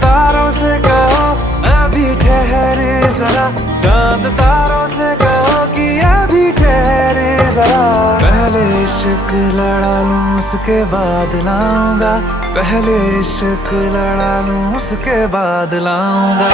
तारों से कहो अभी ठहरे जरा, चांद तारों से कहो कि अभी ठहरे जरा। पहले इश्क लड़ा लूं उसके बाद लाऊंगा, पहले इश्क लड़ा लूं उसके बाद लाऊंगा।